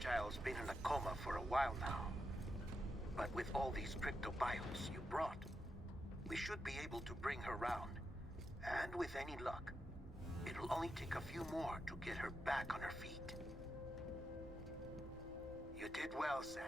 Fragile's been in a coma for a while now. But with all these cryptobiotes you brought, we should be able to bring her round. And with any luck, it'll only take a few more to get her back on her feet. You did well, Sam.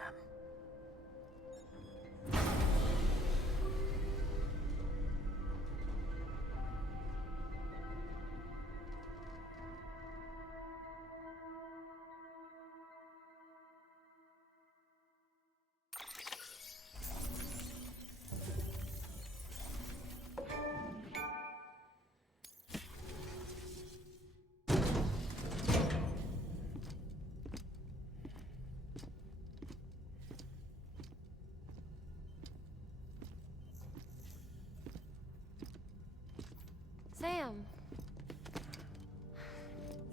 Sam.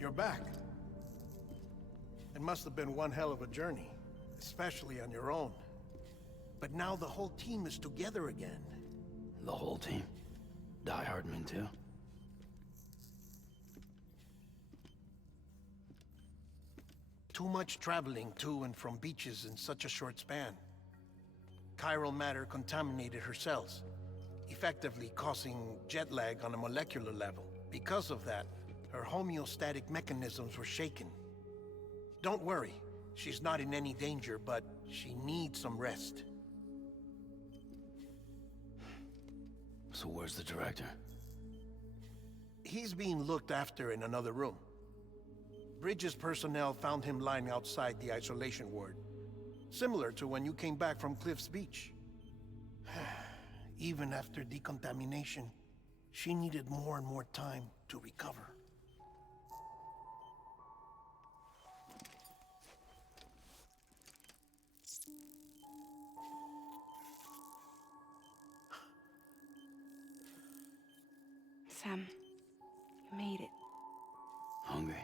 You're back. It must have been one hell of a journey, especially on your own. But now the whole team is together again. The whole team? Die Hardman too? Too much traveling to and from beaches in such a short span. Chiral matter contaminated her cells, effectively causing jet lag on a molecular level. Because of that, her homeostatic mechanisms were shaken. Don't worry, she's not in any danger, but she needs some rest. So where's the director? He's being looked after in another room. Bridges personnel found him lying outside the isolation ward, similar to when you came back from Cliff's Beach. Even after decontamination, she needed more and more time to recover. Sam, you made it. Hungry?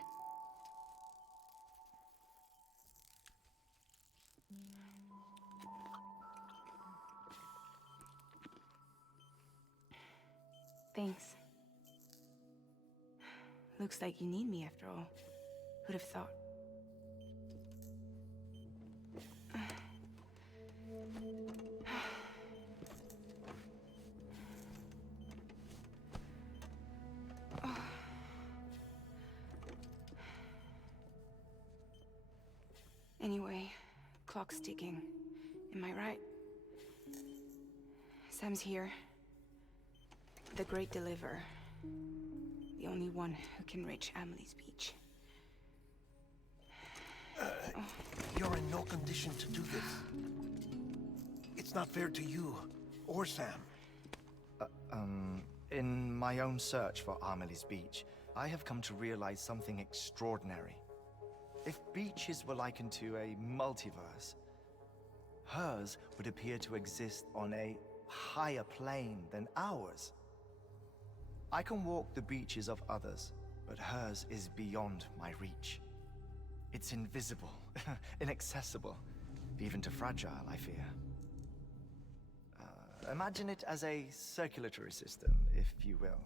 Thanks. Looks like you need me after all. Who'd have thought? Anyway, clock's ticking. Am I right? Sam's here. The Great Deliverer. The only one who can reach Amelie's Beach. You're in no condition to do this. It's not fair to you, or Sam. In my own search for Amelie's Beach, I have come to realize something extraordinary. If beaches were likened to a multiverse, hers would appear to exist on a higher plane than ours. I can walk the beaches of others, but hers is beyond my reach. It's invisible, inaccessible, even to Fragile, I fear. Imagine it as a circulatory system, if you will.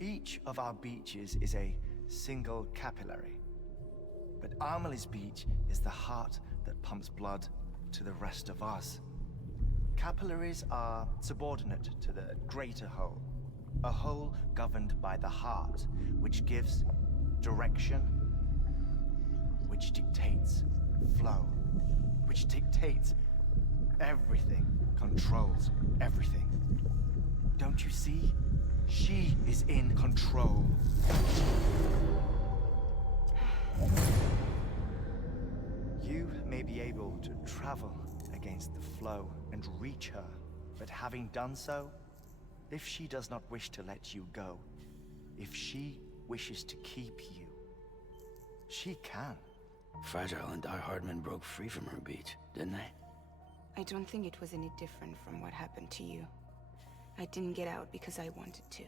Each of our beaches is a single capillary, but Amelie's Beach is the heart that pumps blood to the rest of us. Capillaries are subordinate to the greater whole, a whole governed by the heart, which gives direction, which dictates flow, which dictates everything, controls everything. Don't you see? She is in control. You may be able to travel against the flow and reach her, but having done so, if she does not wish to let you go, if she wishes to keep you, she can. Fragile and Die Hardman broke free from her beach, didn't they? I don't think it was any different from what happened to you. I didn't get out because I wanted to.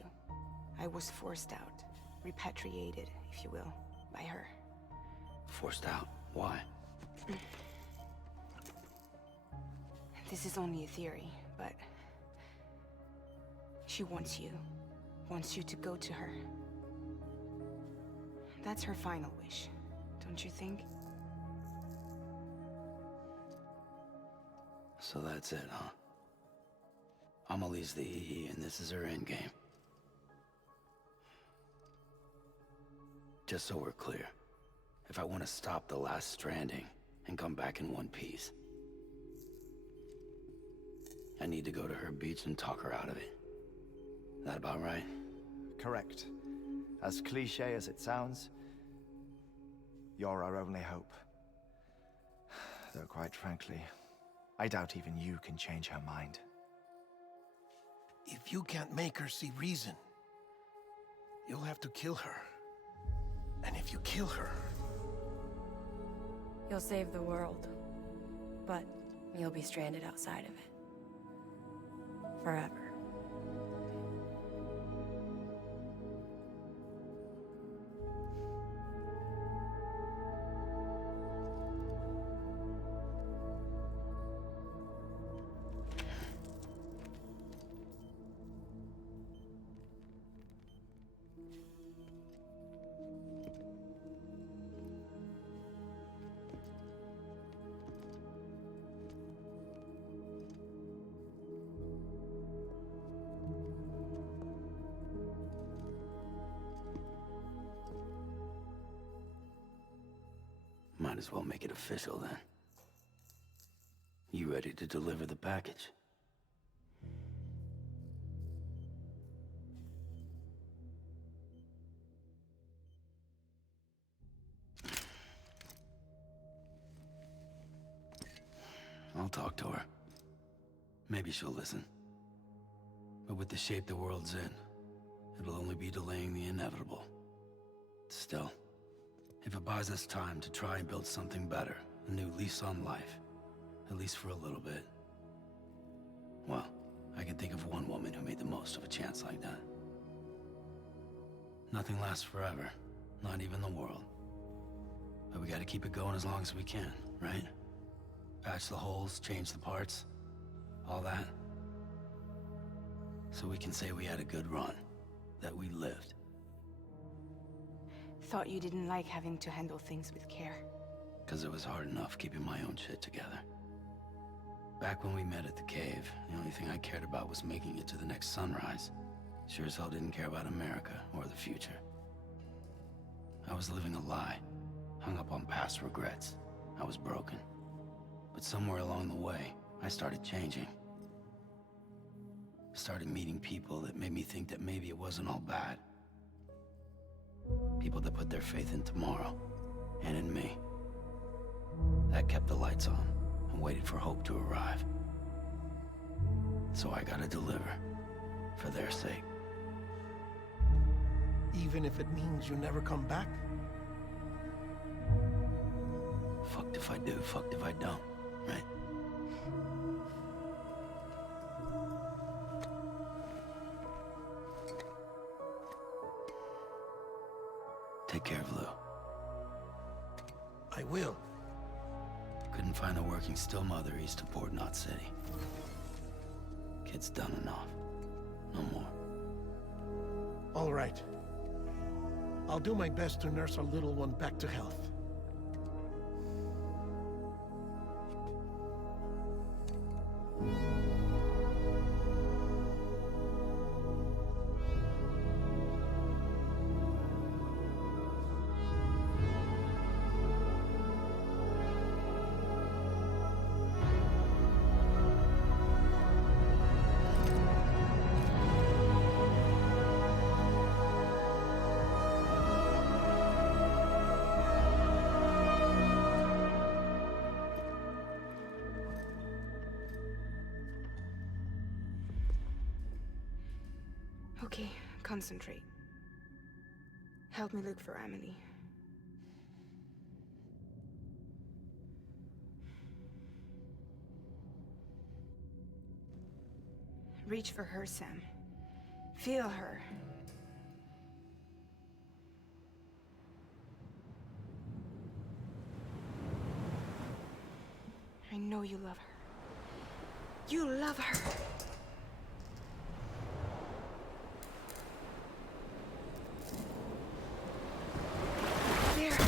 I was forced out, repatriated, if you will, by her. Forced out? Why? This is only a theory, but she wants you to go to her. That's her final wish, don't you think? So that's it, huh? Amelie's the EE, and this is her endgame. Just so we're clear, if I want to stop the last stranding and come back in one piece, I need to go to her beach and talk her out of it. That about right? Correct. As cliche as it sounds, you're our only hope. Though quite frankly, I doubt even you can change her mind. If you can't make her see reason, you'll have to kill her. And if you kill her... You'll save the world, but you'll be stranded outside of it. Forever. Might as well make it official then. You ready to deliver the package? I'll talk to her. Maybe she'll listen. But with the shape the world's in, it'll only be delaying the inevitable. Still, if it buys us time to try and build something better, a new lease on life, at least for a little bit, well, I can think of one woman who made the most of a chance like that. Nothing lasts forever, not even the world. But we gotta keep it going as long as we can, right? Patch the holes, change the parts, all that. So we can say we had a good run, that we lived. Thought you didn't like having to handle things with care. 'Cause it was hard enough keeping my own shit together. Back when we met at the cave, the only thing I cared about was making it to the next sunrise. Sure as hell didn't care about America or the future. I was living a lie, hung up on past regrets. I was broken. But somewhere along the way, I started changing. Started meeting people that made me think that maybe it wasn't all bad. People that put their faith in tomorrow, and in me. That kept the lights on, and waited for hope to arrive. So I gotta deliver, for their sake. Even if it means you never come back? Fucked if I do, fucked if I don't, right? Take care of Lou. I will. Couldn't find a working still mother east of Port Knot City. Kid's done enough. No more. All right. I'll do my best to nurse our little one back to health. Okay, concentrate. Help me look for Amelie. Reach for her, Sam. Feel her. I know you love her. You love her! There!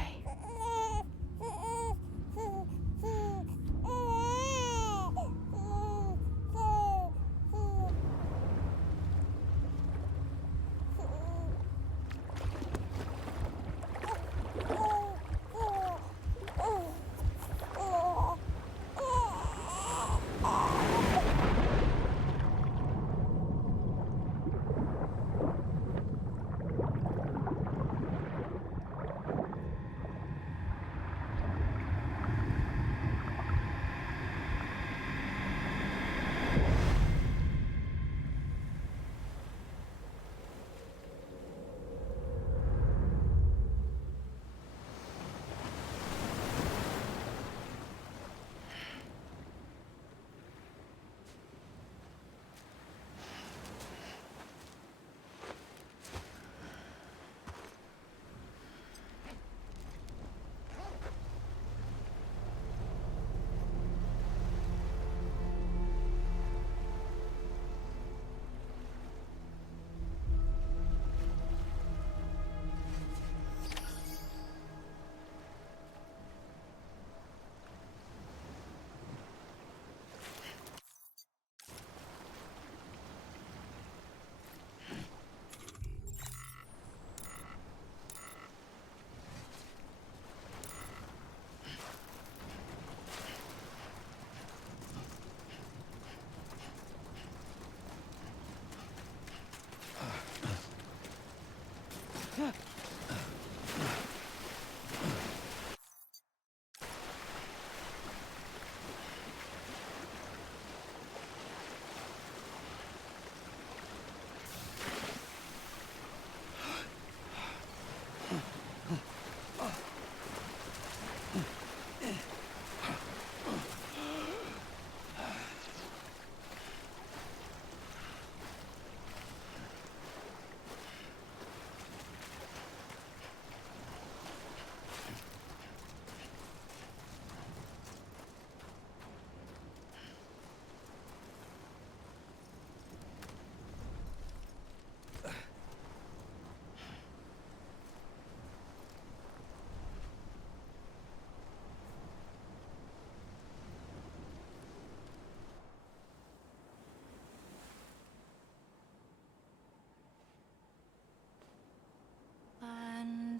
way.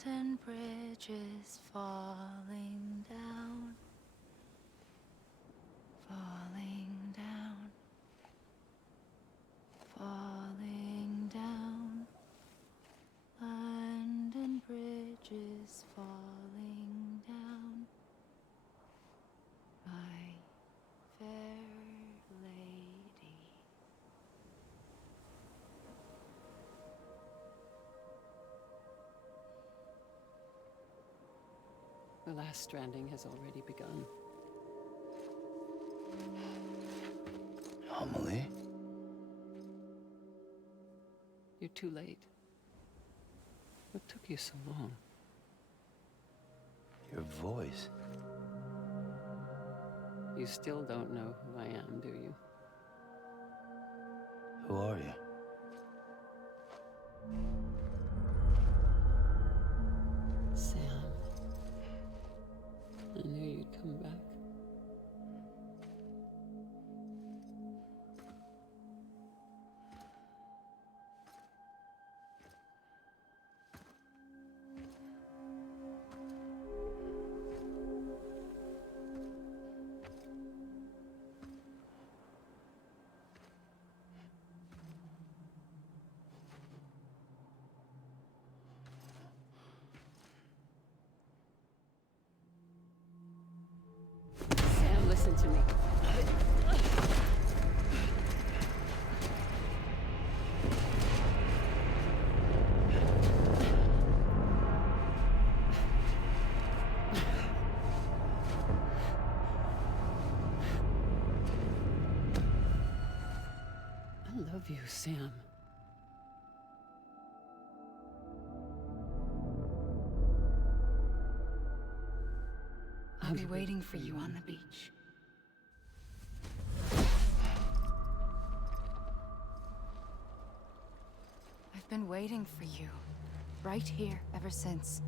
And bridges falling down, falling down, falling down. London bridges falling down, my fair lady. The last stranding has already begun. Amelie? You're too late. What took you so long? Your voice. You still don't know who I am, do you? Who are you? Sam. I knew you'd come back. Sam, listen to me. I love you, Sam. I'll be waiting for you on the beach. I've been waiting for you, right here, ever since.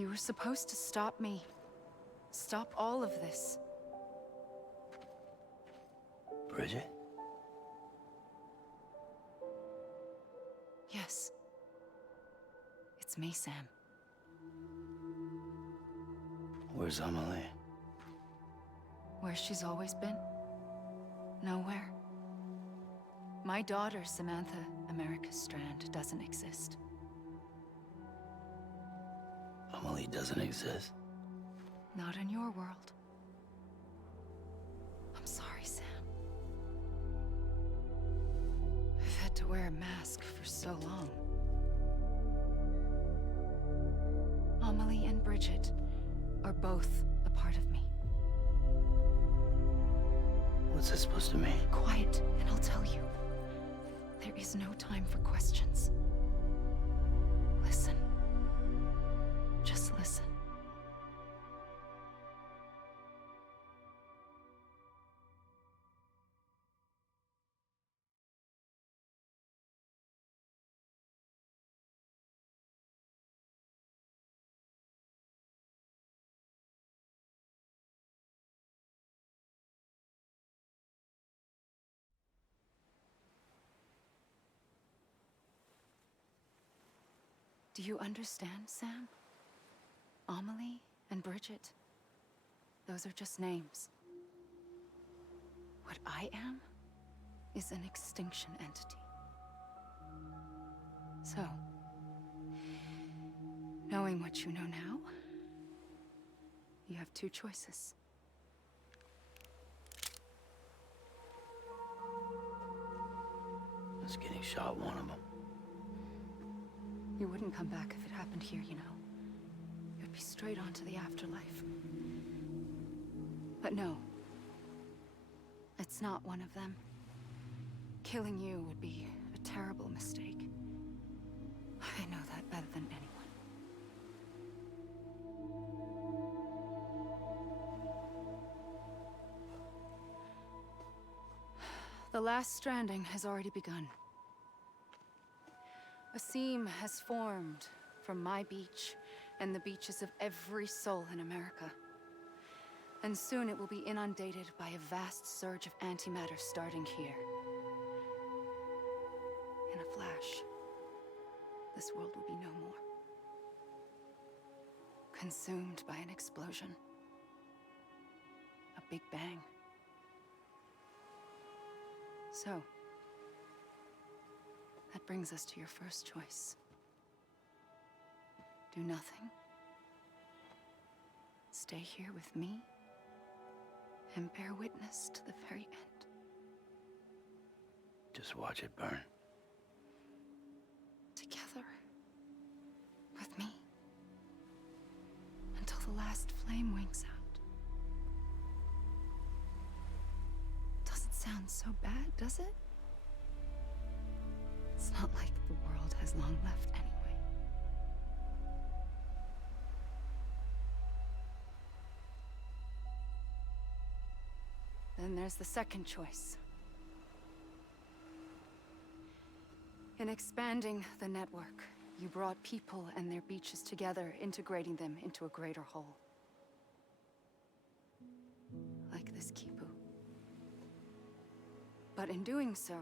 You were supposed to stop me. Stop all of this. Bridget? Yes. It's me, Sam. Where's Amelie? Where she's always been. Nowhere. My daughter, Samantha America Strand, doesn't exist. Amelie doesn't exist? Not in your world. I'm sorry, Sam. I've had to wear a mask for so long. Amelie and Bridget are both a part of me. What's that supposed to mean? Quiet, and I'll tell you. There is no time for questions. Listen. Just listen. Do you understand, Sam? Amelie and Bridget, those are just names. What I am is an extinction entity. So, knowing what you know now, you have two choices. Is getting shot one of them? You wouldn't come back if it happened here, you know. You'd be straight on to the afterlife. But no. It's not one of them. Killing you would be a terrible mistake. I know that better than anyone. The last stranding has already begun. A seam has formed from my beach and the beaches of every soul in America. And soon it will be inundated by a vast surge of antimatter starting here. In a flash, this world will be no more. Consumed by an explosion. A big bang. So, that brings us to your first choice. Do nothing. Stay here with me and bear witness to the very end. Just watch it burn. Together. With me. Until the last flame winks out. Doesn't sound so bad, does it? It's not like the world has long left anyway. Then there's the second choice. In expanding the network, you brought people and their beaches together, integrating them into a greater whole. Like this Kipu. But in doing so,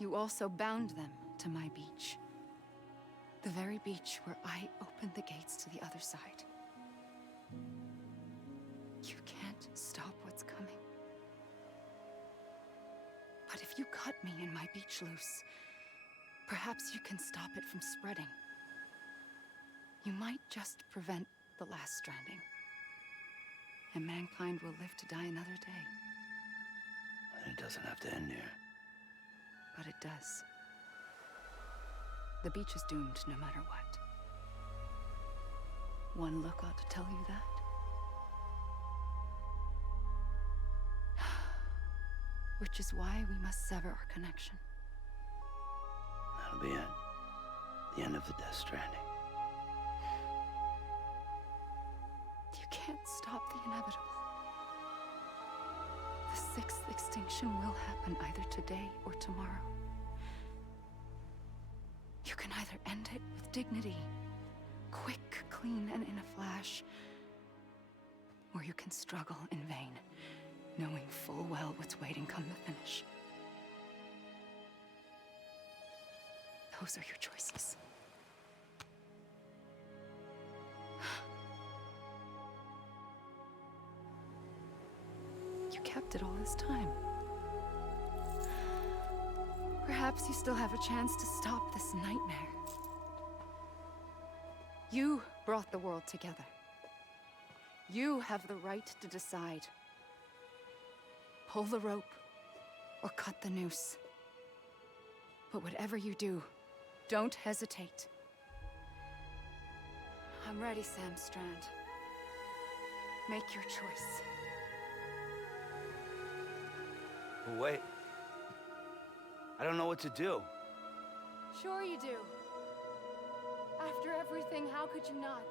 you also bound them to my beach. The very beach where I opened the gates to the other side. You can't stop what's coming. But if you cut me and my beach loose, perhaps you can stop it from spreading. You might just prevent the last stranding. And mankind will live to die another day. It doesn't have to end here. But it does. The beach is doomed no matter what. One look ought to tell you that. Which is why we must sever our connection. That'll be it. The end of the Death Stranding. You can't stop the inevitable. The sixth extinction will happen either today or tomorrow. You can either end it with dignity, quick, clean and in a flash. Or you can struggle in vain, knowing full well what's waiting come the finish. Those are your choices. You kept it all this time. Perhaps you still have a chance to stop this nightmare. You brought the world together. You have the right to decide. Pull the rope or cut the noose. But whatever you do, don't hesitate. I'm ready, Sam Strand. Make your choice. Wait. I don't know what to do. Sure you do. After everything, how could you not?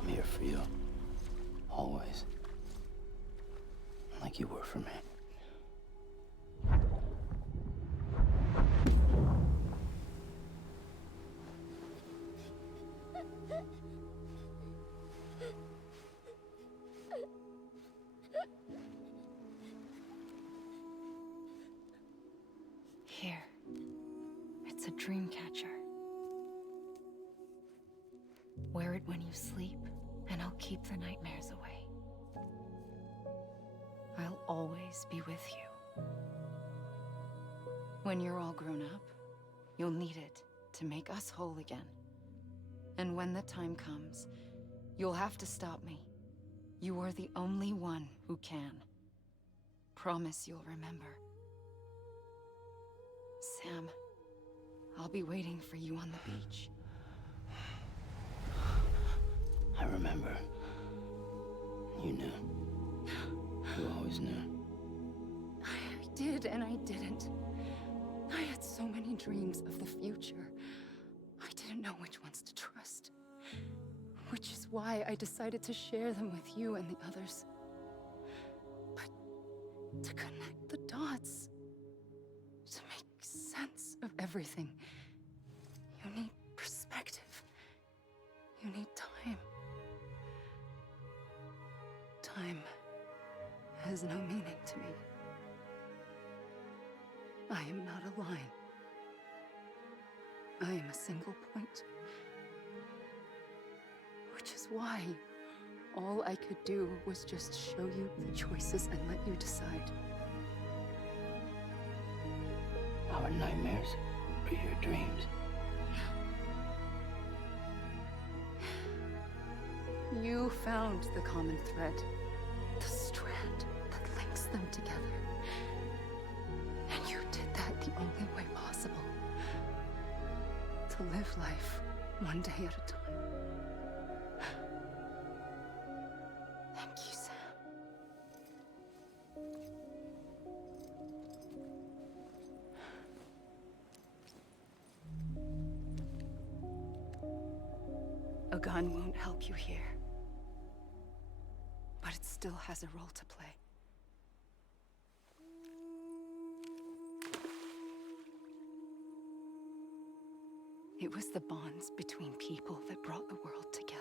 I'm here for you. Always. Like you were for me. Here. It's a dream catcher. Wear it when you sleep, and I'll keep the nightmares away. I'll always be with you. When you're all grown up, you'll need it to make us whole again. And when the time comes, you'll have to stop me. You are the only one who can. Promise you'll remember. Sam, I'll be waiting for you on the beach. I remember. You knew. You always knew. I did and I didn't. I had so many dreams of the future. I didn't know which ones to trust. Which is is why I decided to share them with you and the others. But to connect the dots, to make sense of everything, you need perspective. You need time. Time has no meaning to me. I am not a line. I am a single point. Which is why all I could do was just show you the choices and let you decide. Our nightmares are your dreams. You found the common thread, the strand that links them together. And you did that the only way possible. To live life one day at a time. Thank you, Sam. A gun won't help you here. But it still has a role to play. It was the bonds between people that brought the world together.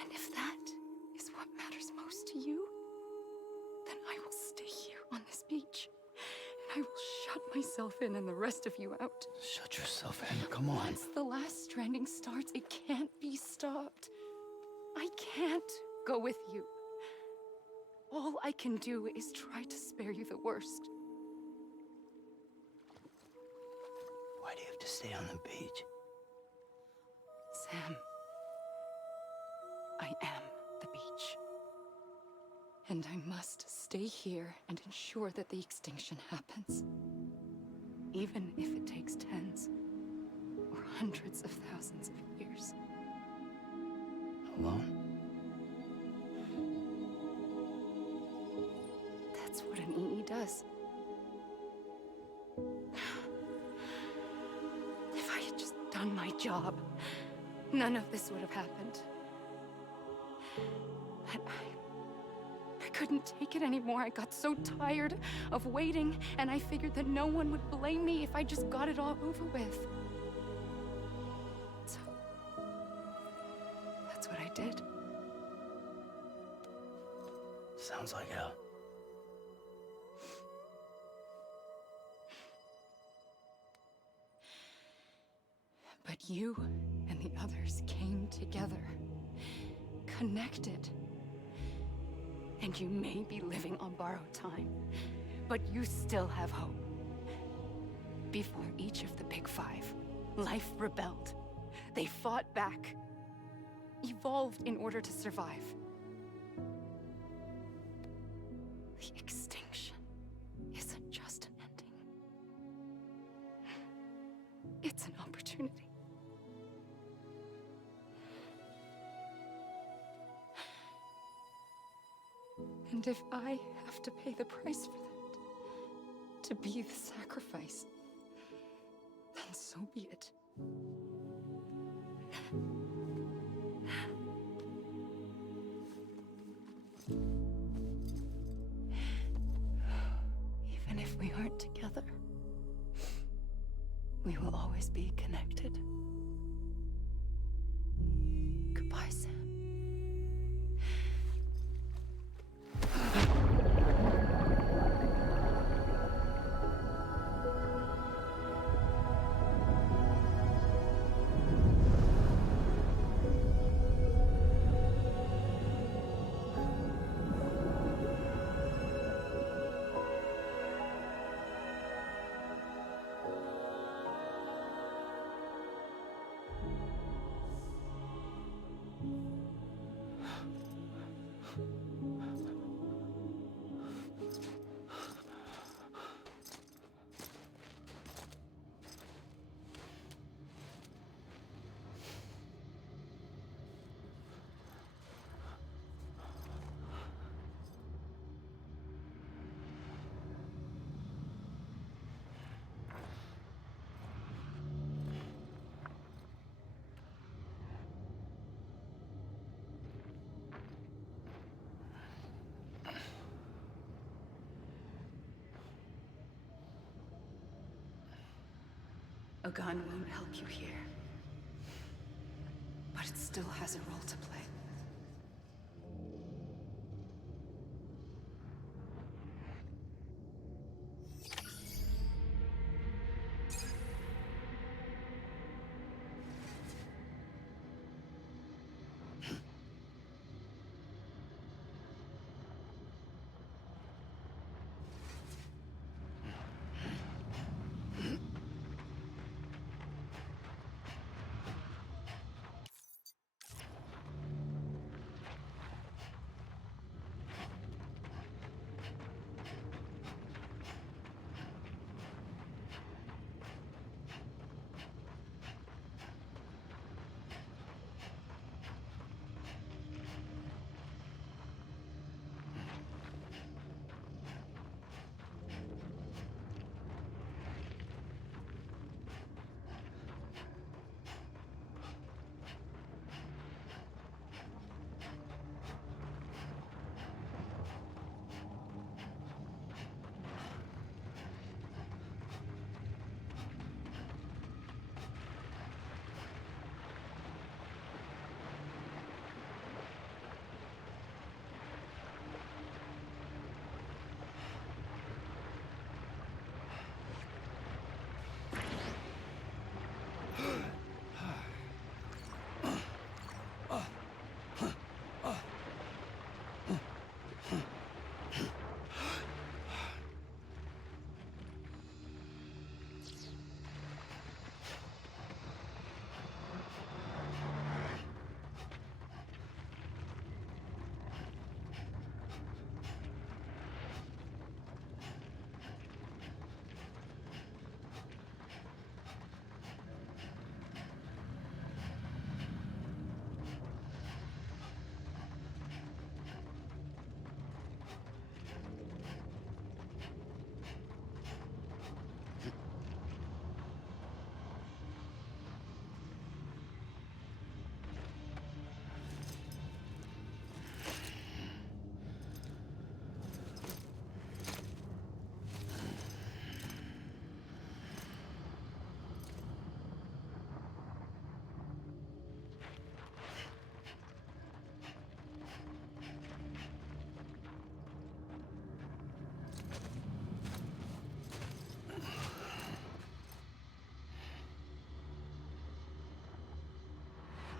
And if that is what matters most to you, then I will stay here on this beach. And I will shut myself in and the rest of you out. Shut yourself in, come on. Once the last stranding starts, it can't be stopped. I can't go with you. All I can do is try to spare you the worst. Why do you have to stay on the beach? Sam, I am the beach. And I must stay here and ensure that the extinction happens. Even if it takes tens or hundreds of thousands of years. Alone? That's what an EE does. If I had just done my job, none of this would have happened. But I couldn't take it anymore. I got so tired of waiting, and I figured that no one would blame me if I just got it all over with. So, that's what I did. Sounds like hell. But you and the others came together, connected. And you may be living on borrowed time, but you still have hope. Before each of the Big Five, life rebelled. They fought back, evolved in order to survive. The extinction isn't just an ending. It's an opportunity. And if I have to pay the price for that, to be the sacrifice, then so be it. Even if we aren't together, we will always be connected. Goodbye, Sam. gun won't help you here. But it still has a role to play.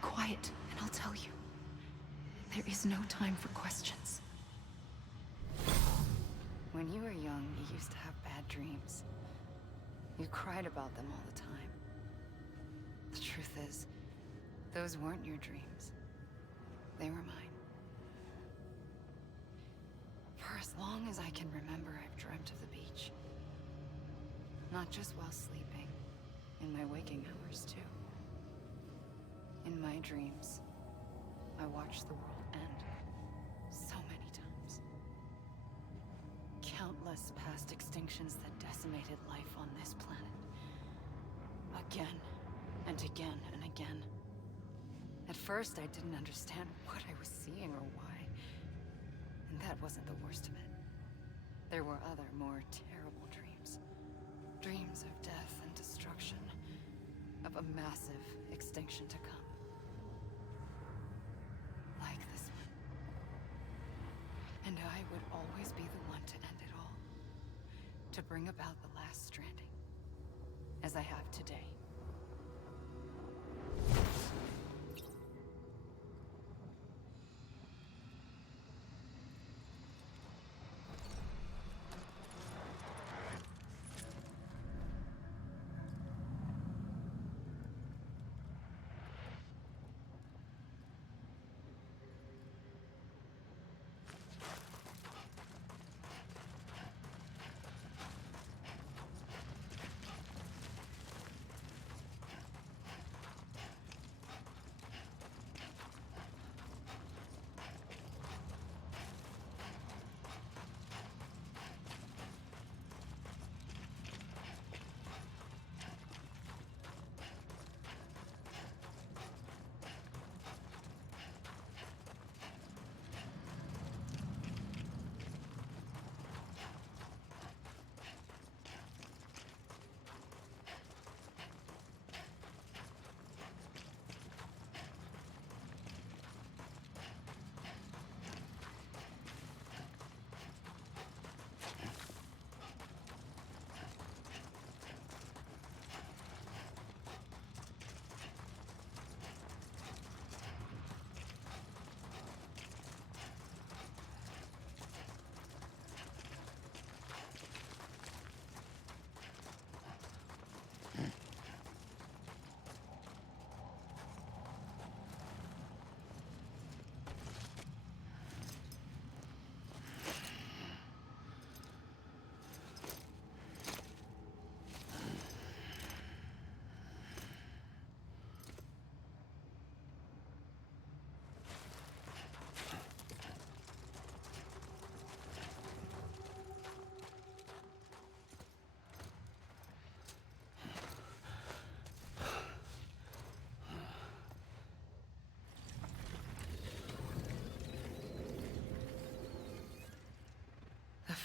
Quiet, and I'll tell you. There is no time for questions. When you were young, you used to have bad dreams. You cried about them all the time. The truth is, those weren't your dreams. They were mine. For as long as I can remember, I've dreamt of the beach. Not just while sleeping, in my waking hours too. In my dreams, I watched the world end so many times. Countless past extinctions that decimated life on this planet. Again, and again, and again. At first, I didn't understand what I was seeing or why. And that wasn't the worst of it. There were other, more terrible dreams. Dreams of death and destruction. Of a massive extinction to come. Like this one. And I would always be the one to end it all. To bring about the last stranding. As I have today.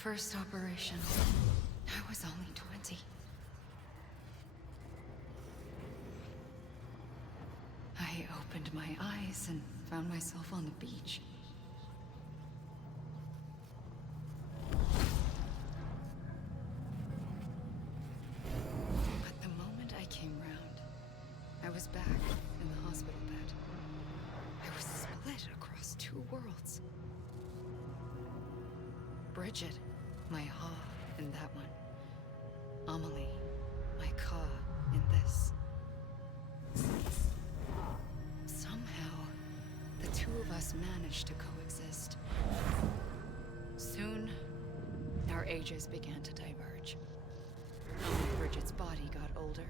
first operation, I was only 20. I opened my eyes and found myself on the beach. But the moment I came round, I was back in the hospital bed. I was split across two worlds. Bridget, my Ha in that one. Amelie, my Ka in this. Somehow, the two of us managed to coexist. Soon, our ages began to diverge. Only Bridget's body got older,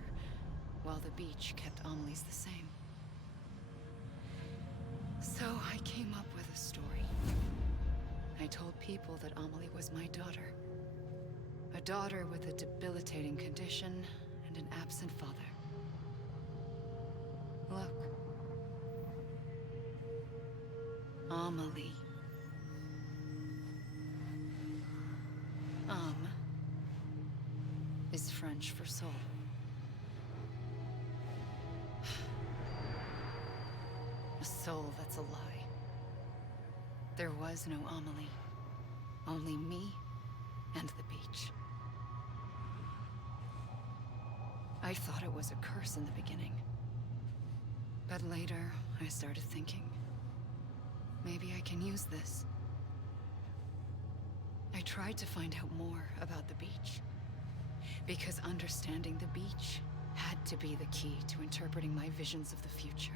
while the beach kept Amelie's the same. So I came up with a story. I told people that Amelie was my daughter. A daughter with a debilitating condition and an absent father. Look. Amelie. Is French for soul. A soul that's a lie. There was no Amelie. Only me and the beach. I thought it was a curse in the beginning. But later, I started thinking, maybe I can use this. I tried to find out more about the beach. Because understanding the beach had to be the key to interpreting my visions of the future.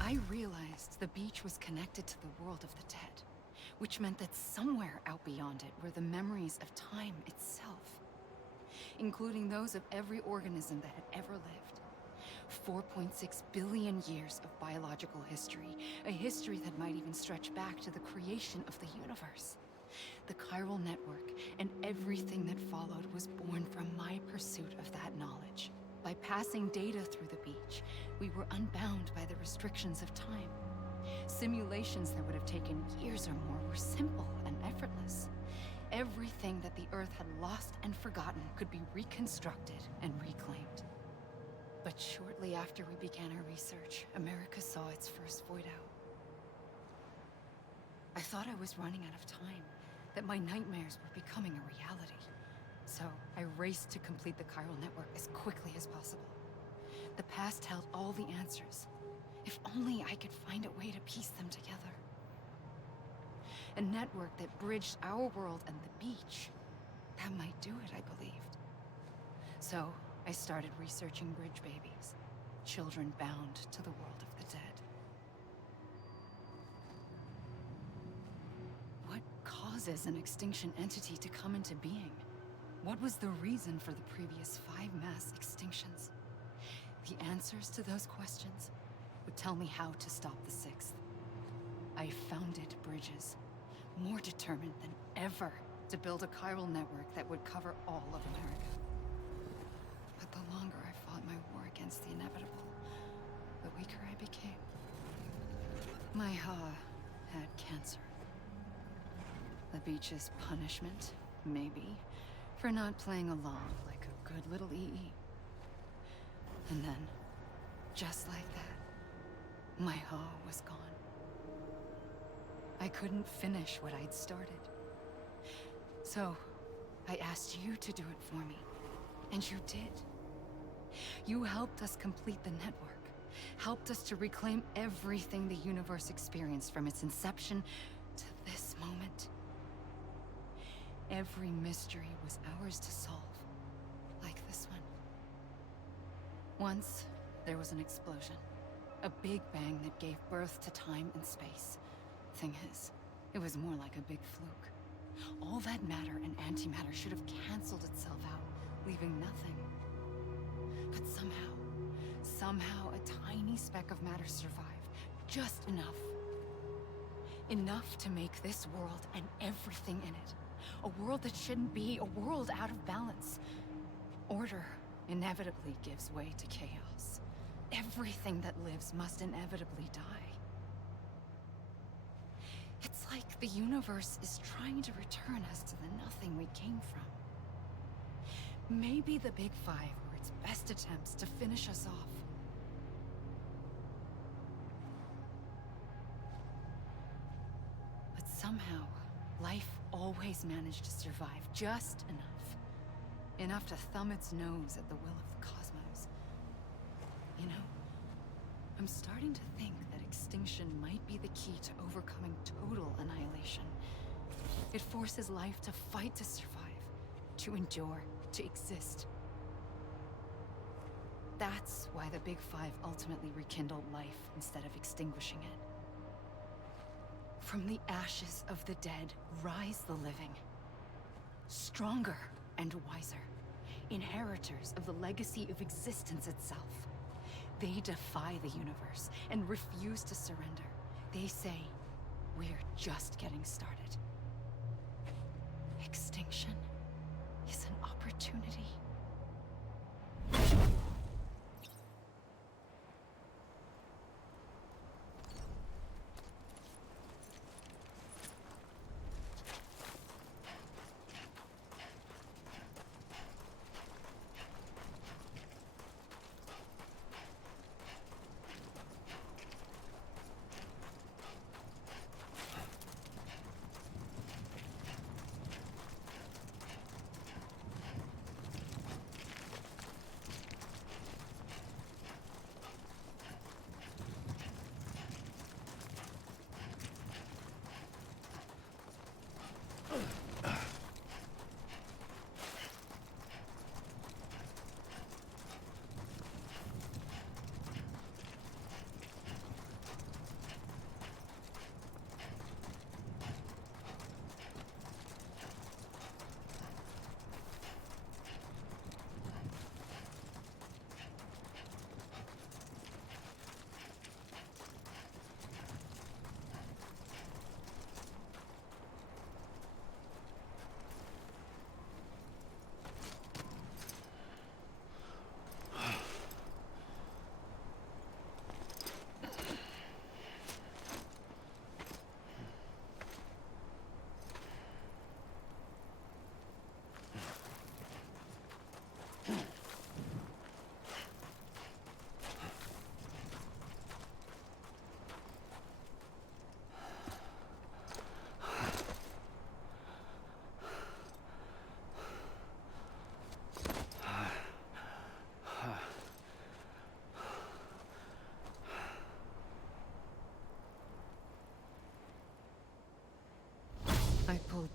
I realized the beach was connected to the world of the dead, which meant that somewhere out beyond it were the memories of time itself, including those of every organism that had ever lived. 4.6 billion years of biological history, a history that might even stretch back to the creation of the universe. The chiral network and everything that followed was born from my pursuit of that knowledge. By passing data through the beach, we were unbound by the restrictions of time. Simulations that would have taken years or more were simple and effortless. Everything that the Earth had lost and forgotten could be reconstructed and reclaimed. But shortly after we began our research, America saw its first void out. I thought I was running out of time, that my nightmares were becoming a reality. So I raced to complete the chiral network as quickly as possible. The past held all the answers. If only I could find a way to piece them together. A network that bridged our world and the beach. That might do it, I believed. So, I started researching bridge babies. Children bound to the world of the dead. What causes an extinction entity to come into being? What was the reason for the previous 5 mass extinctions? The answers to those questions would tell me how to stop the 6th. I founded bridges, more determined than ever to build a chiral network that would cover all of America. But the longer I fought my war against the inevitable, the weaker I became. My Ha had cancer. The beach's punishment, maybe, for not playing along like a good little EE. And then, just like that, my Ha was gone. I couldn't finish what I'd started. So, I asked you to do it for me, and you did. You helped us complete the network, helped us to reclaim everything the universe experienced from its inception to this moment. Every mystery was ours to solve, like this one. Once, there was an explosion. A big bang that gave birth to time and space. Thing is, it was more like a big fluke. All that matter and antimatter should have canceled itself out, leaving nothing. But somehow a tiny speck of matter survived. Just enough. Enough to make this world and everything in it. A world that shouldn't be, a world out of balance. Order inevitably gives way to chaos. Everything that lives must inevitably die. It's like the universe is trying to return us to the nothing we came from. Maybe the Big Five were its best attempts to finish us off. But somehow, life always managed to survive just enough. Enough to thumb its nose at the will of the cosmos. You know, I'm starting to think that extinction might be the key to overcoming total annihilation. It forces life to fight to survive, to endure, to exist. That's why the Big Five ultimately rekindled life instead of extinguishing it. From the ashes of the dead rise the living. Stronger and wiser. Inheritors of the legacy of existence itself. They defy the universe and refuse to surrender. They say, we're just getting started. Extinction is an opportunity.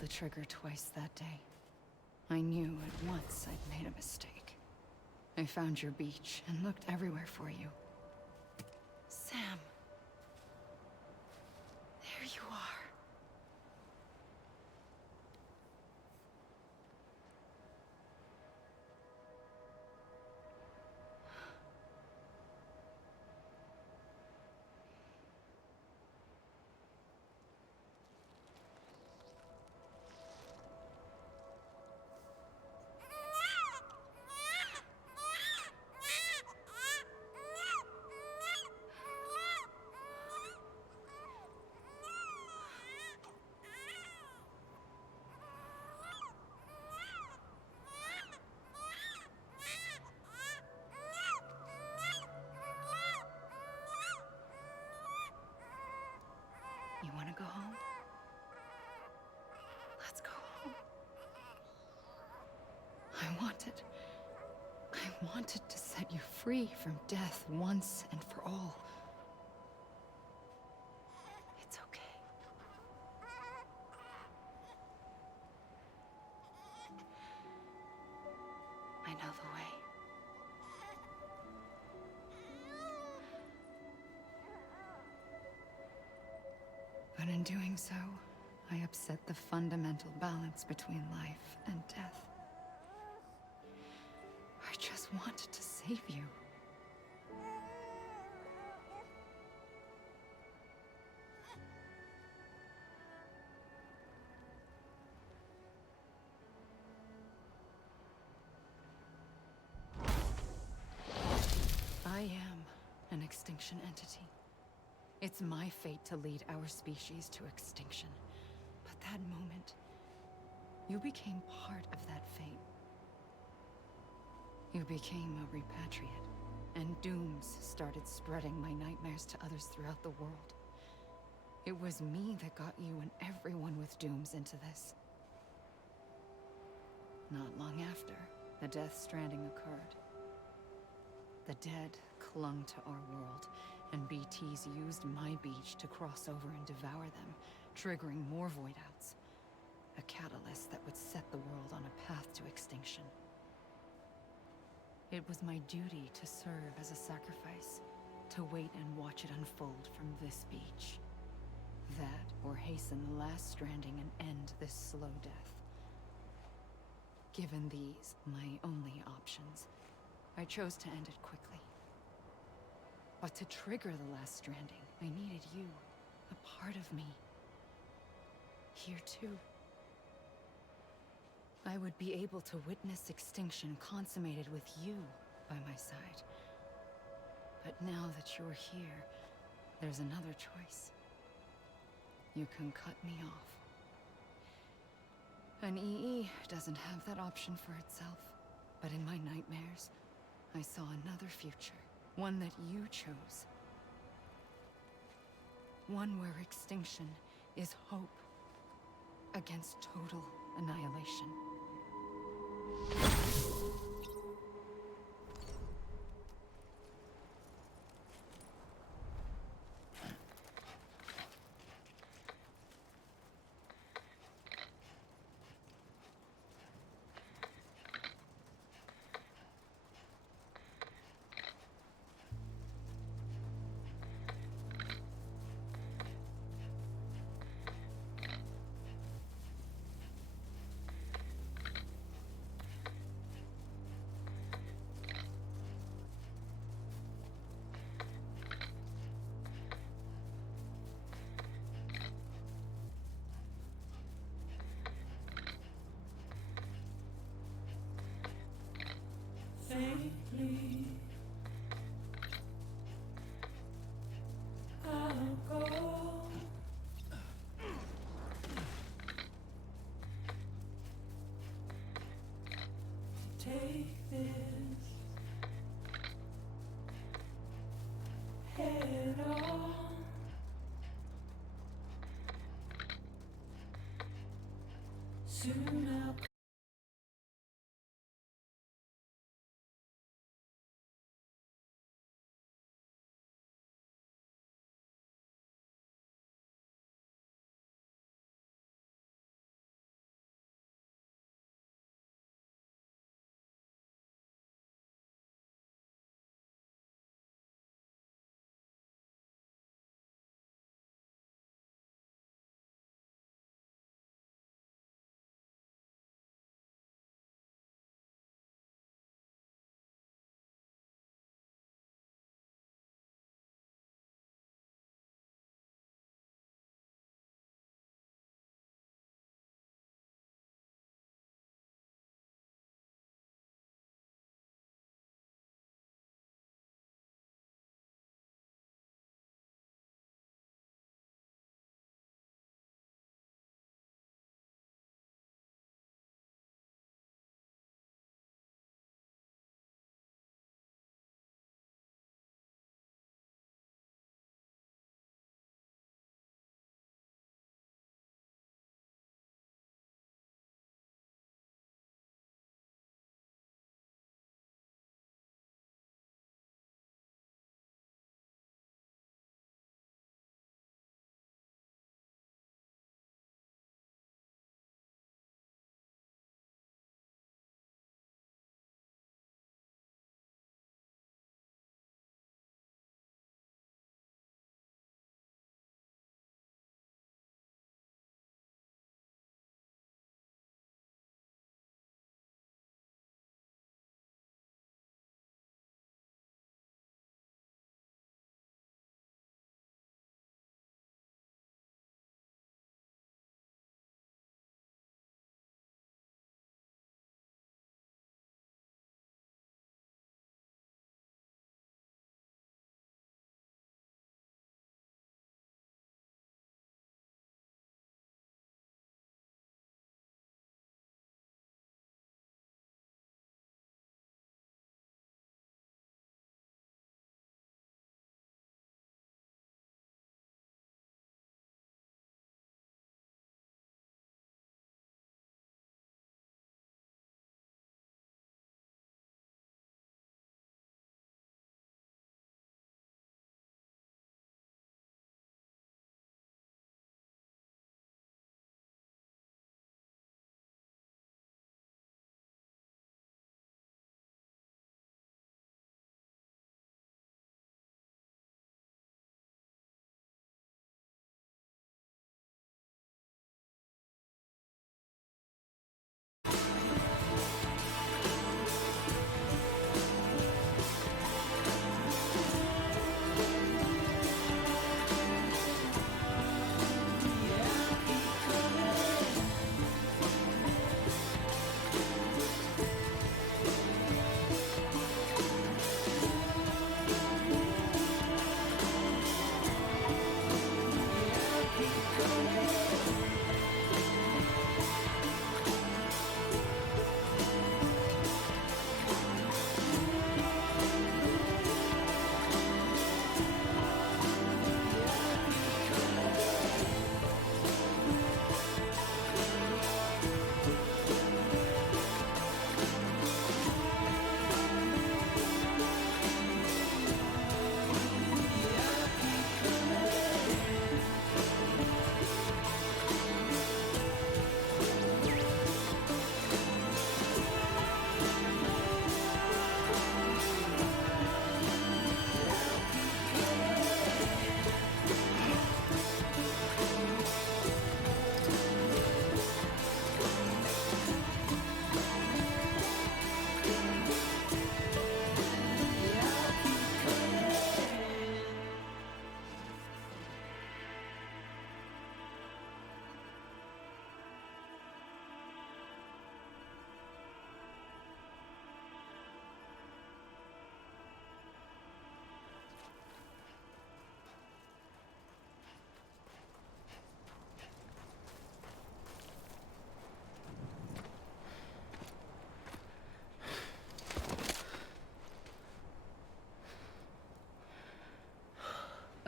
the trigger twice that day. I knew at once I'd made a mistake. I found your beach and looked everywhere for you. Sam. There you are. You want to go home? Let's go home. I wanted to set you free from death once and for all. It's okay. I know the way. But in doing so, I upset the fundamental balance between life and death. I just wanted to save you. I am an extinction entity. It's my fate to lead our species to extinction. But that moment, you became part of that fate. You became a repatriate, and dooms started spreading my nightmares to others throughout the world. It was me that got you and everyone with dooms into this. Not long after, the Death Stranding occurred. The dead clung to our world, and BTs used my beach to cross over and devour them, triggering more void-outs. A catalyst that would set the world on a path to extinction. It was my duty to serve as a sacrifice, to wait and watch it unfold from this beach. That, or hasten the last stranding and end this slow death. Given these, my only options, I chose to end it quickly. But to trigger the last stranding, I needed you, a part of me. Here too. I would be able to witness extinction consummated with you by my side. But now that you're here, there's another choice. You can cut me off. An EE doesn't have that option for itself. But in my nightmares, I saw another future. One that you chose. One where extinction is hope against total annihilation.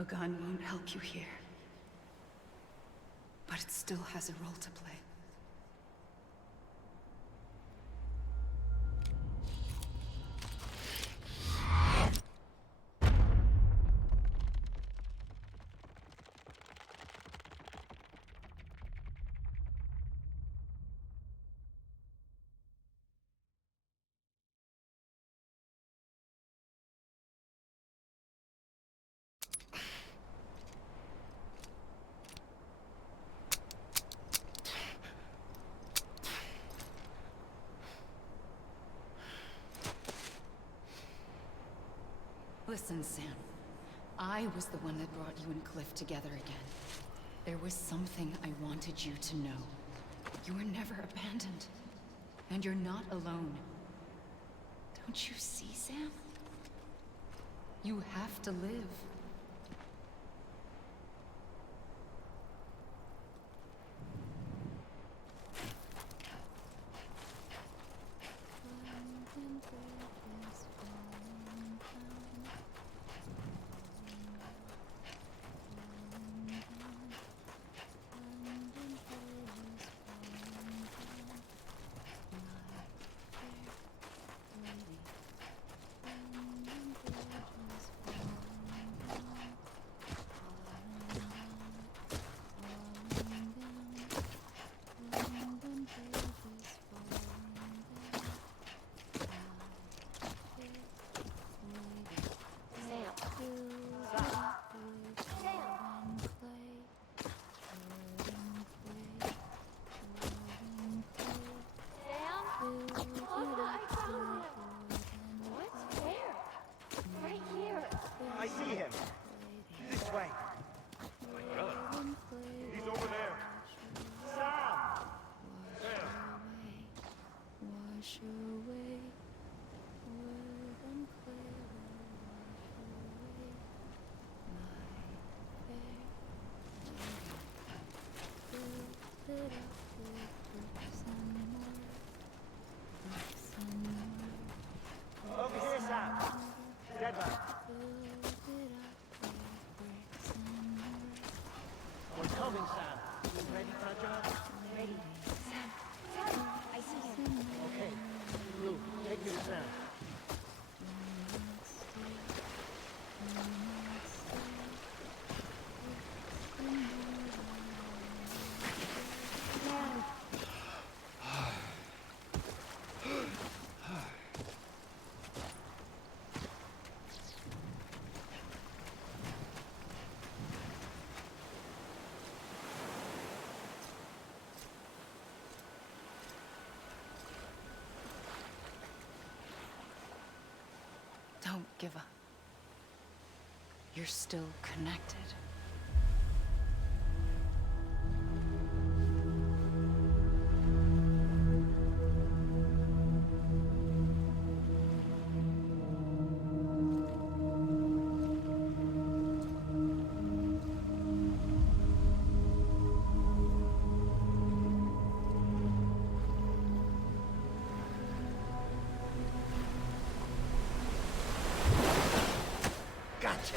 gun won't help you here. But it still has a role to play. Listen, Sam. I was the one that brought you and Cliff together again. There was something I wanted you to know. You were never abandoned. And you're not alone. Don't you see, Sam? You have to live. I see him. This way. My brother. He's over there. Sam! Wash away, wood and clay will wash away my fair. Fill it up with bricks and more. Over here, Sam. Dead man. We're coming, Sam. You ready for a job? Ready. Sam, I see him. Okay. Blue, take you to Sam. Don't give up. You're still connected. Gotcha.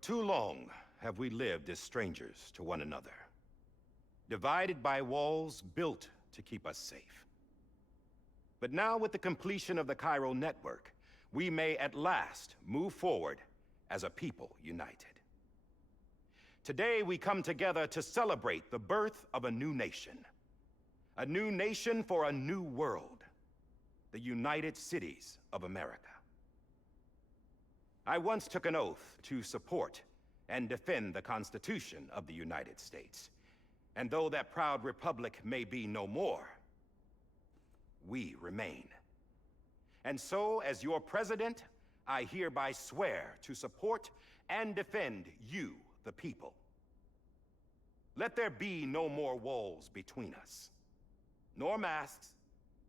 too long have we lived as strangers to one another, divided by walls built to keep us safe. But now, with the completion of the Chiral network, we may at last move forward as a people united. Today, we come together to celebrate the birth of a new nation. A new nation for a new world. The United Cities of America. I once took an oath to support and defend the Constitution of the United States. And though that proud republic may be no more, we remain. And so, as your president, I hereby swear to support and defend you, the people. Let there be no more walls between us, nor masks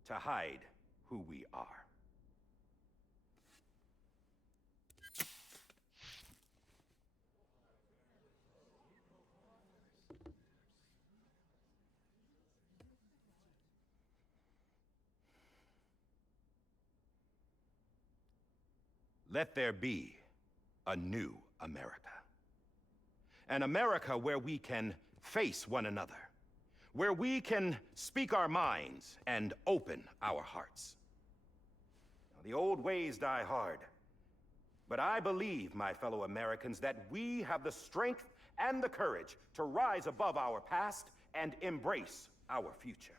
to hide who we are. Let there be a new America. An America where we can face one another, where we can speak our minds and open our hearts. Now, the old ways die hard, but I believe, my fellow Americans, that we have the strength and the courage to rise above our past and embrace our future.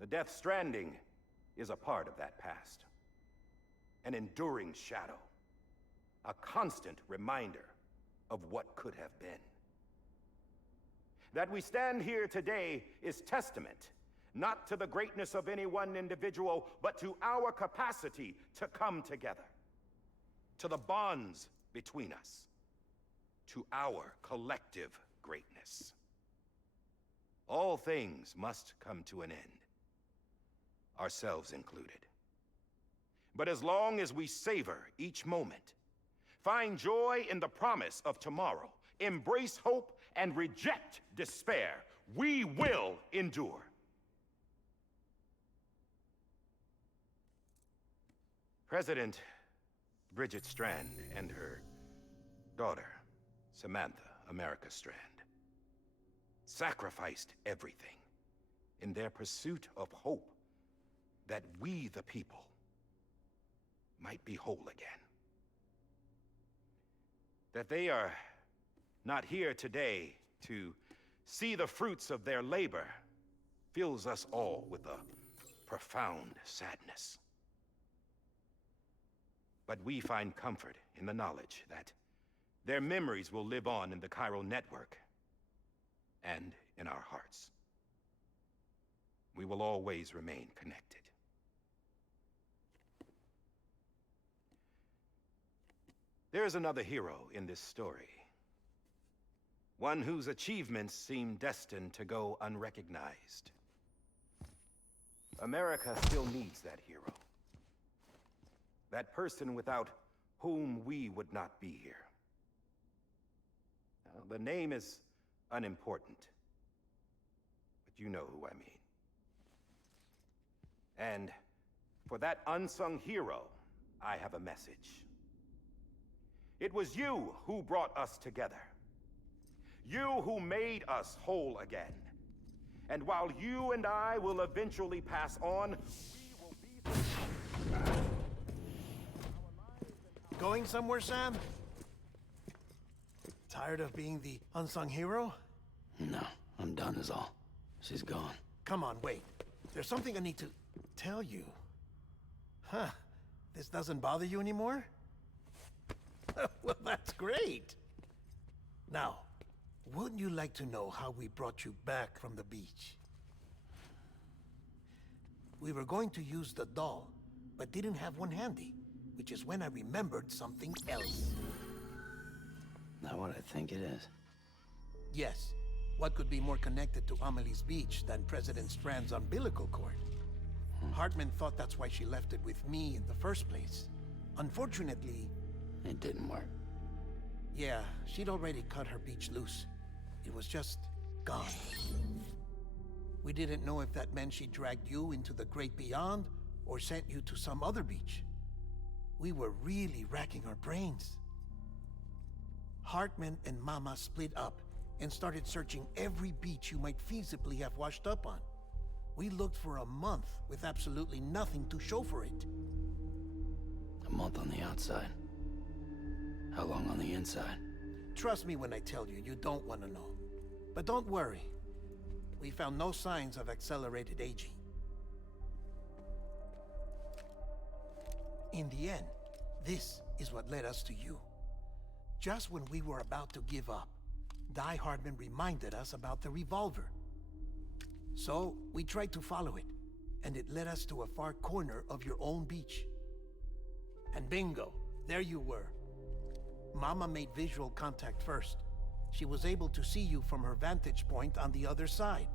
The Death Stranding is a part of that past. An enduring shadow, a constant reminder of what could have been. That we stand here today is testament, not to the greatness of any one individual, but to our capacity to come together, to the bonds between us, to our collective greatness. All things must come to an end, ourselves included. But as long as we savor each moment, find joy in the promise of tomorrow, embrace hope, and reject despair, we will endure. President Bridget Strand and her daughter, Samantha America Strand, sacrificed everything in their pursuit of hope that we, the people, might be whole again. That they are not here today to see the fruits of their labor fills us all with a profound sadness. But we find comfort in the knowledge that their memories will live on in the Chiral network and in our hearts. We will always remain connected. There is another hero in this story. One whose achievements seem destined to go unrecognized. America still needs that hero. That person without whom we would not be here. Now, the name is unimportant, but you know who I mean. And for that unsung hero, I have a message. It was you who brought us together. You who made us whole again. And while you and I will eventually pass on, we will be the... Going somewhere, Sam? Tired of being the unsung hero? No, I'm done is all. She's gone. Come on, wait. There's something I need to tell you. Huh. This doesn't bother you anymore? Well, that's great. Now, wouldn't you like to know how we brought you back from the beach? We were going to use the doll, but didn't have one handy, which is when I remembered something else. Not what I think it is. Yes. What could be more connected to Amelie's beach than President Strand's umbilical cord? Hartman thought that's why she left it with me in the first place. Unfortunately... It didn't work. Yeah, she'd already cut her beach loose. It was just gone. We didn't know if that meant she dragged you into the great beyond, or sent you to some other beach. We were really racking our brains. Hartman and Mama split up and started searching every beach you might feasibly have washed up on. We looked for a month with absolutely nothing to show for it. A month on the outside. How long on the inside? Trust me when I tell you, you don't want to know. But don't worry. We found no signs of accelerated aging. In the end, this is what led us to you. Just when we were about to give up, Die Hardman reminded us about the revolver. So, we tried to follow it, and it led us to a far corner of your own beach. And bingo, there you were. Mama made visual contact first. She was able to see you from her vantage point on the other side.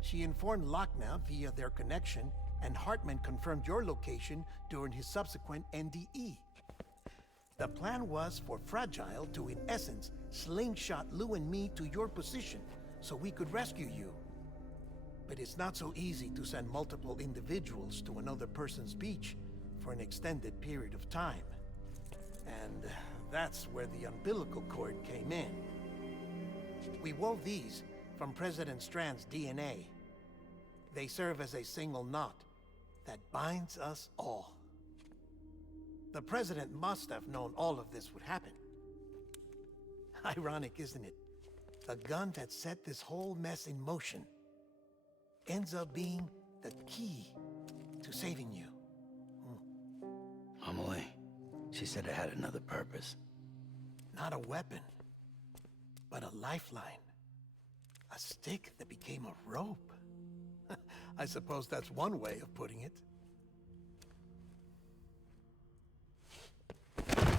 She informed Lochna via their connection, and Hartman confirmed your location during his subsequent NDE. The plan was for Fragile to, in essence, slingshot Lou and me to your position so we could rescue you. But it's not so easy to send multiple individuals to another person's beach for an extended period of time. And that's where the umbilical cord came in. We wove these from President Strand's DNA. They serve as a single knot that binds us all. The President must have known all of this would happen. Ironic, isn't it? The gun that set this whole mess in motion ends up being the key to saving you. Amelie, she said it had another purpose. Not a weapon, but a lifeline. A stick that became a rope. I suppose that's one way of putting it.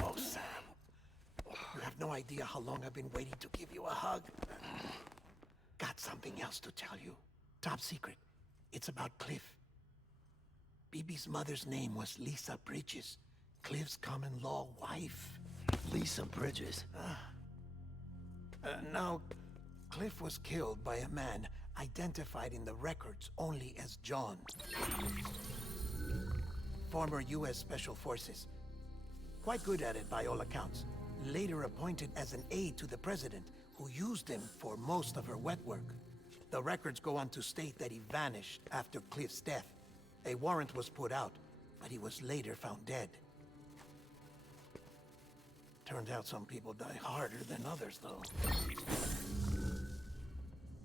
Oh, Sam. You have no idea how long I've been waiting to give you a hug. Got something else to tell you. Top secret. It's about Cliff. BB's mother's name was Lisa Bridges, Cliff's common-law wife. Lisa Bridges? Now, Cliff was killed by a man identified in the records only as John. Former U.S. Special Forces. Quite good at it by all accounts. Later appointed as an aide to the president, who used him for most of her wet work. The records go on to state that he vanished after Cliff's death. A warrant was put out, but he was later found dead. Turns out some people die harder than others, though.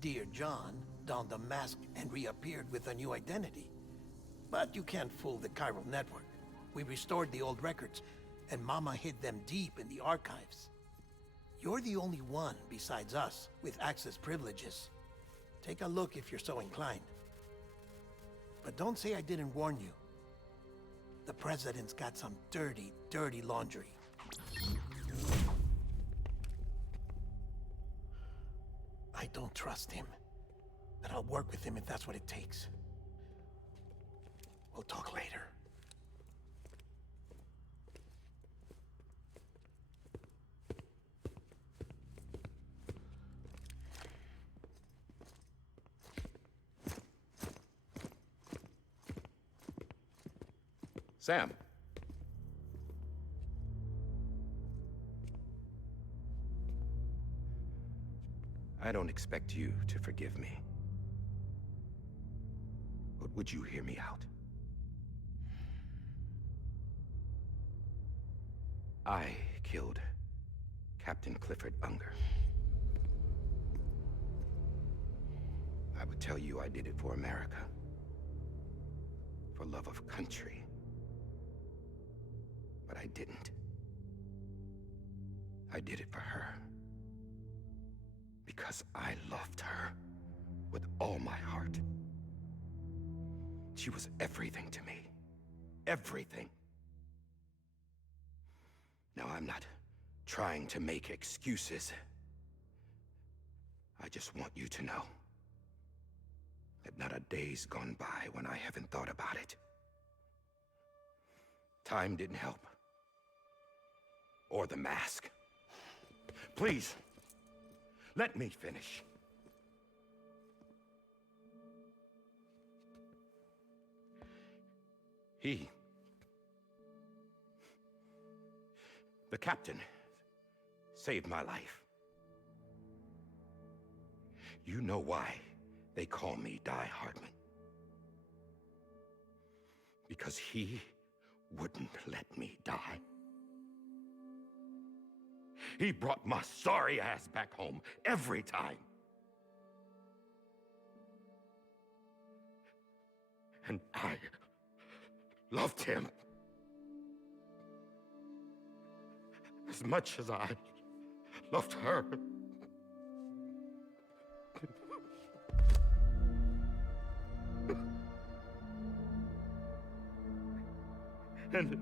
Dear John donned a mask and reappeared with a new identity. But you can't fool the chiral network. We restored the old records, and Mama hid them deep in the archives. You're the only one, besides us, with access privileges. Take a look if you're so inclined. But don't say I didn't warn you. The President's got some dirty, dirty laundry. I don't trust him, but I'll work with him if that's what it takes. We'll talk later. Sam. I don't expect you to forgive me. But would you hear me out? I killed Captain Clifford Unger. I would tell you I did it for America. For love of country. But I didn't. I did it for her. Because I loved her with all my heart. She was everything to me. Everything. Now, I'm not trying to make excuses. I just want you to know that not a day's gone by when I haven't thought about it. Time didn't help. Or the mask. Please, let me finish. The captain saved my life. You know why they call me Die Hardman? Because he wouldn't let me die. He brought my sorry ass back home every time. And I loved him as much as I loved her. And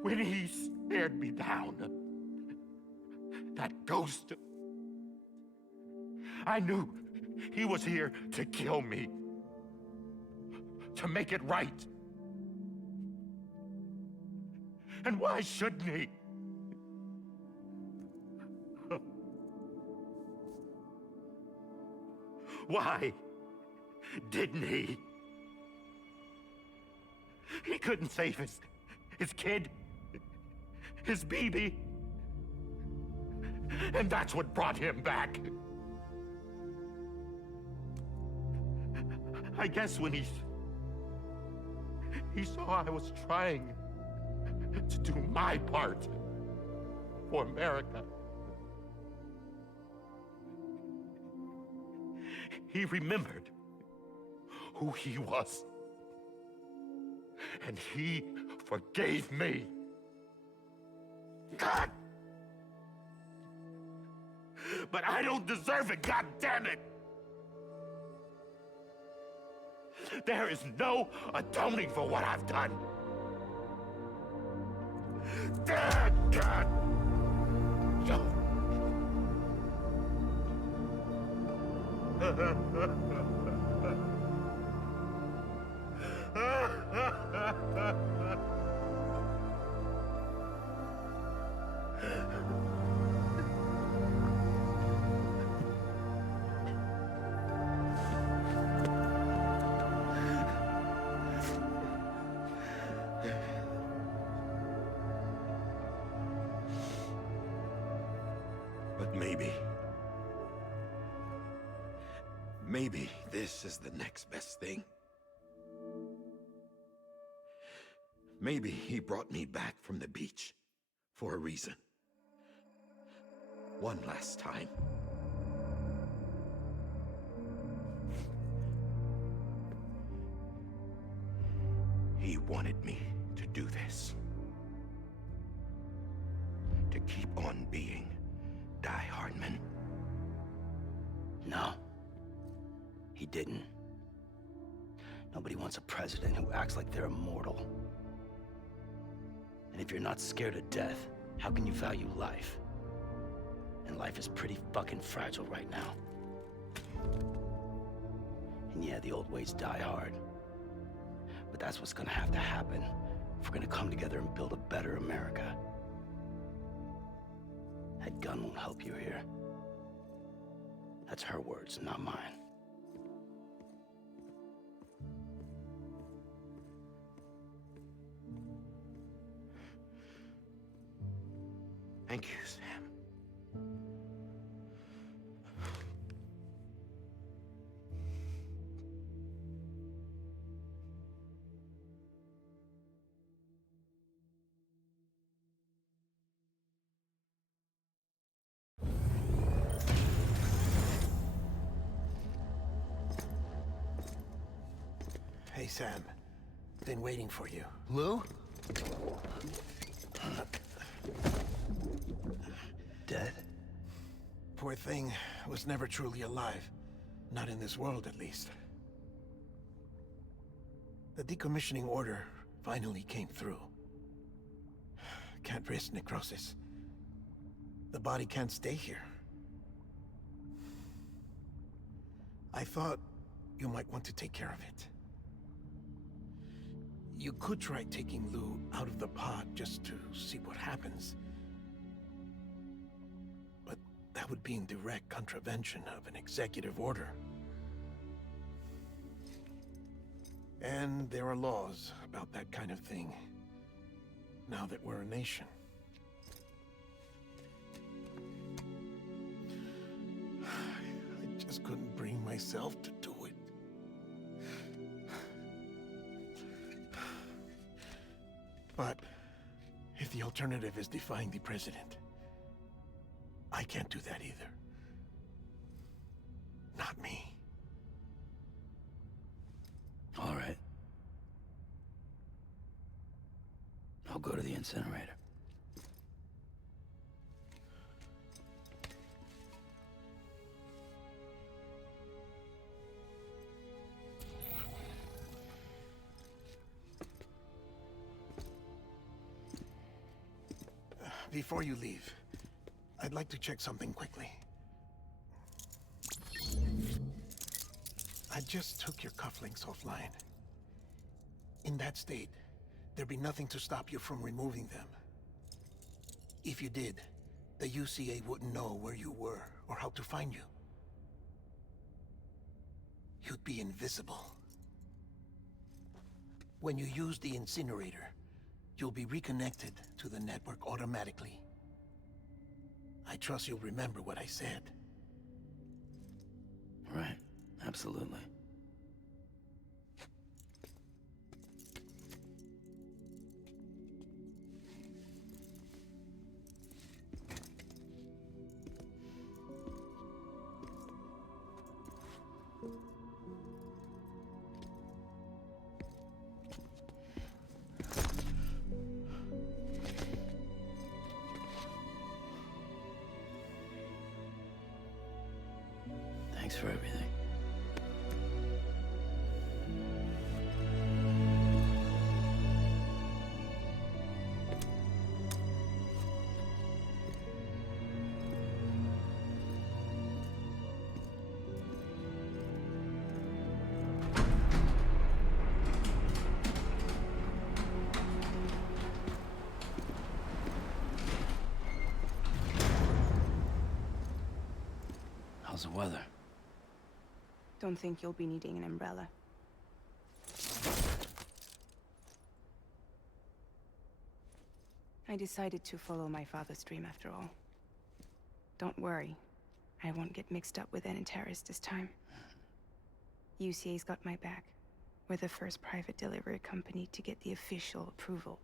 when he stared me down, that ghost, I knew he was here to kill me, to make it right. And why shouldn't he? Why didn't he? He couldn't save his kid, his baby. And that's what brought him back. I guess when he saw I was trying to do my part for America, he remembered who he was. And he forgave me. God! But I don't deserve it, God damn it! There is no atoning for what I've done. God! But maybe this is the next best thing. Maybe he brought me back from the beach for a reason. One last time. He wanted me to do this. To keep on being Die Hardman. No. He didn't. Nobody wants a president who acts like they're immortal. And if you're not scared of death, how can you value life? And life is pretty fucking fragile right now. And yeah, the old ways die hard. But that's what's gonna have to happen if we're gonna come together and build a better America. That gun won't help you here. That's her words, not mine. Thank you, Sam. Hey, Sam. Been waiting for you. Lou? Dead? Poor thing was never truly alive. Not in this world, at least. The decommissioning order finally came through. Can't risk necrosis. The body can't stay here. I thought you might want to take care of it. You could try taking Lou out of the pod just to see what happens. But that would be in direct contravention of an executive order. And there are laws about that kind of thing, now that we're a nation. myself to do it. But if the alternative is defying the president, I can't do that either. Not me. All right. I'll go to the incinerator. Before you leave, I'd like to check something quickly. I just took your cufflinks offline. In that state, there'd be nothing to stop you from removing them. If you did, the UCA wouldn't know where you were or how to find you. You'd be invisible. When you use the incinerator, you'll be reconnected to the network automatically. I trust you'll remember what I said. Right. Absolutely. Thanks for everything. How's the weather? Don't think you'll be needing an umbrella. I decided to follow my father's dream after all. Don't worry, I won't get mixed up with any terrorists this time. UCA's got my back. We're the first private delivery company to get the official approval.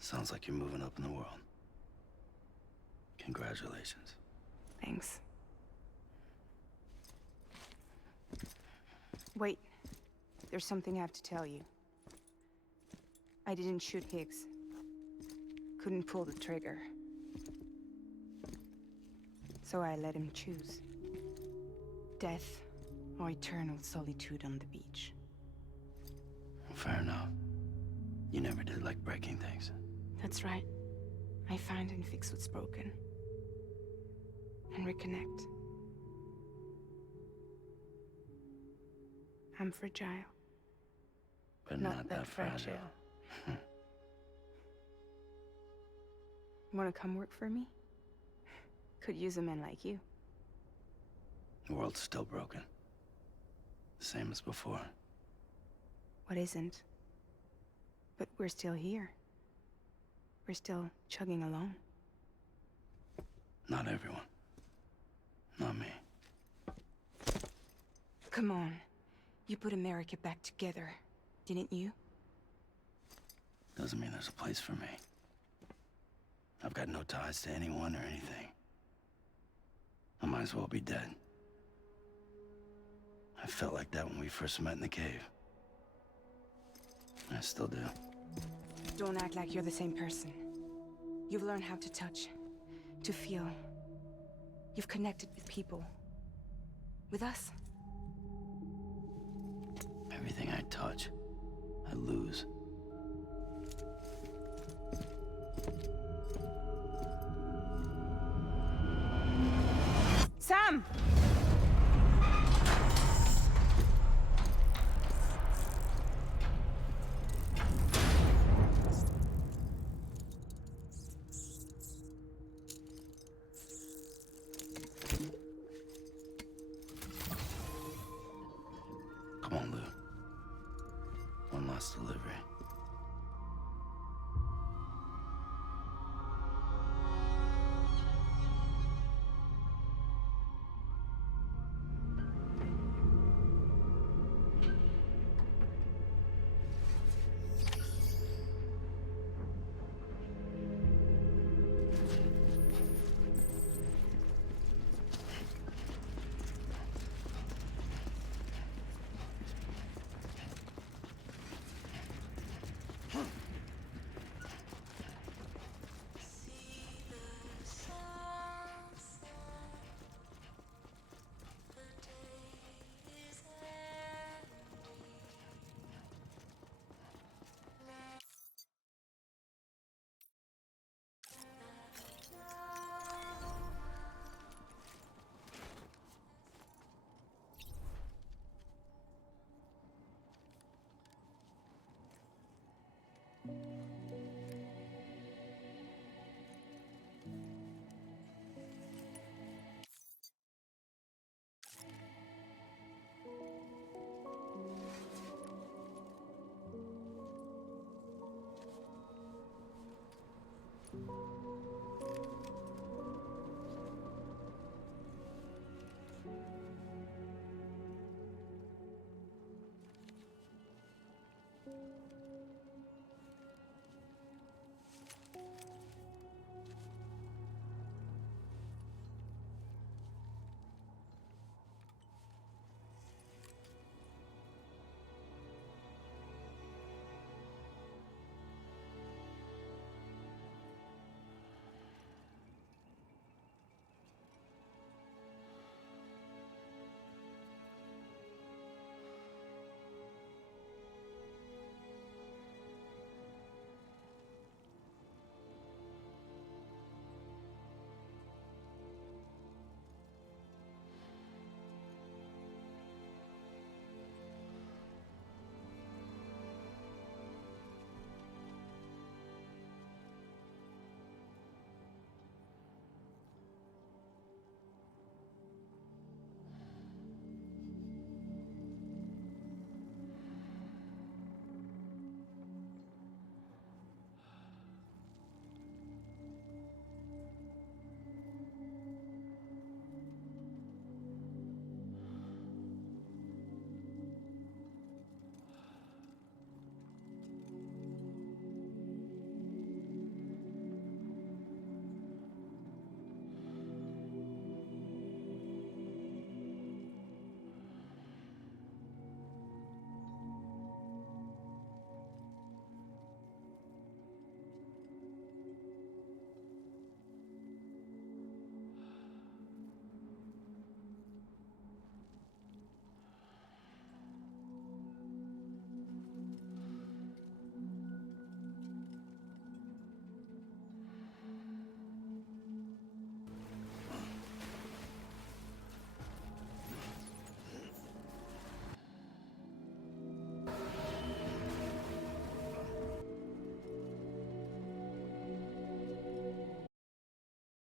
Sounds like you're moving up in the world. Congratulations. Thanks. Wait, there's something I have to tell you. I didn't shoot Higgs. Couldn't pull the trigger. So I let him choose. Death or eternal solitude on the beach. Fair enough. You never did like breaking things. That's right. I find and fix what's broken. And reconnect. I'm fragile. But not that fragile. Wanna come work for me? Could use a man like you. The world's still broken. Same as before. What isn't? But we're still here. We're still chugging along. Not everyone. Not me. Come on. You put America back together, didn't you? Doesn't mean there's a place for me. I've got no ties to anyone or anything. I might as well be dead. I felt like that when we first met in the cave. I still do. Don't act like you're the same person. You've learned how to touch, to feel. You've connected with people. With us. Everything I touch, I lose. Sam! Come on, Lou. One last delivery.